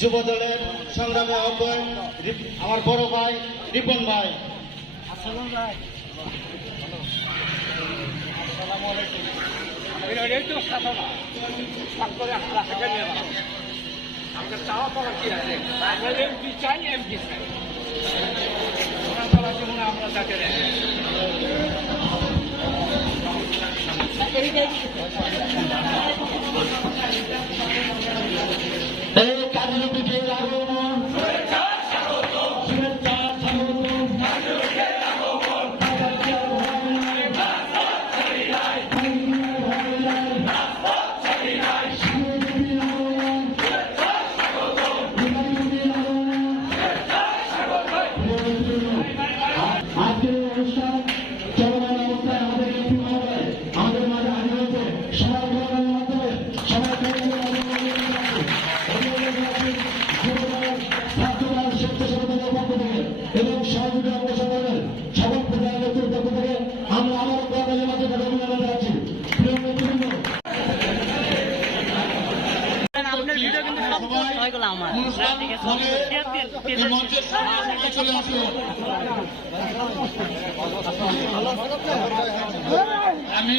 যুব দলের সংগ্রামী রিপ- আমার বড় ভাই রিপন ভাই আমাকে চাওয়া পাওয়া কি আছে আমরা এমপি চাই এমপি চাই আমরা তাকে এই কার্যকরীকে আমি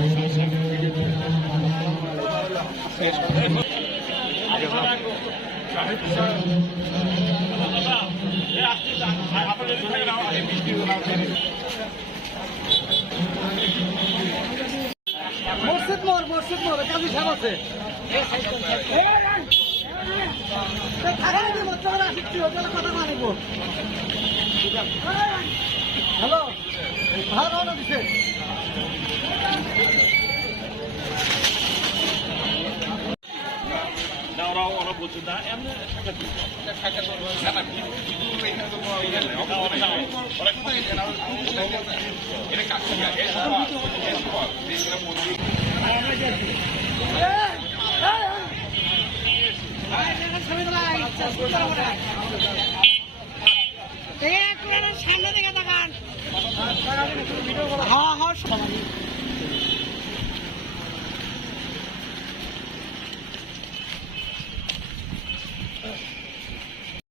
মসজিদ মোড় মসজিদ মোড় কাজী সাহেব আছে। হ্যালো ভালো রওনা দিছে সামনে দিকে তাকান। হ্যাঁ হ্যাঁ